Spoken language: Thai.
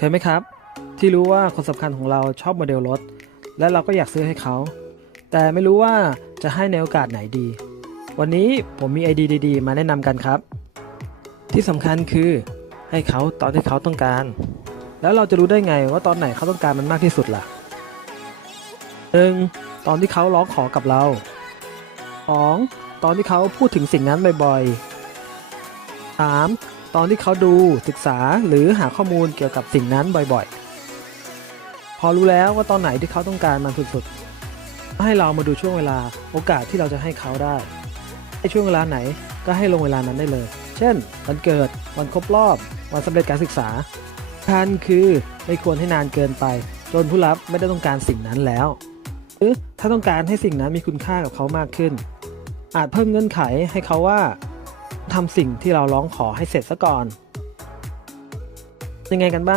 เคยไหมครับ ที่รู้ว่าคนสำคัญของเราชอบโมเดลรถ และเราก็อยากซื้อให้เขา แต่ไม่รู้ว่าจะให้ในโอกาสไหนดี วันนี้ผมมีไอเดียดีๆ มาแนะนำกันครับ ที่สำคัญคือให้เขาตอนที่เขาต้องการ แล้วเราจะรู้ได้ไงว่าตอนไหนเขาต้องการมันมากที่สุดล่ะหนึ่งตอนที่เขาร้องขอกับเราสองตอนที่เขาพูดถึงสิ่งนั้นบ่อยๆ สามตอนที่เขาดูศึกษาหรือหาข้อมูลเกี่ยวกับสิ่งนั้นบ่อยๆ พอรู้แล้วว่าตอนไหนที่เขาต้องการมันสุดๆ ให้เรามาดูช่วงเวลาโอกาสที่เราจะให้เขาได้ในช่วงเวลาไหนก็ให้ลงเวลานั้นได้เลย เช่น วันเกิด วันครบรอบ วันสำเร็จการศึกษาพันคือไม่ควรให้นานเกินไป จนผู้รับไม่ได้ต้องการสิ่งนั้นแล้ว หรือถ้าต้องการให้สิ่งนั้นมีคุณค่ากับเขามากขึ้น อาจเพิ่มเงื่อนไขให้เขาว่า ทำสิ่งที่เราร้องขอให้เสร็จซะก่อน ยังไงกันบ้าง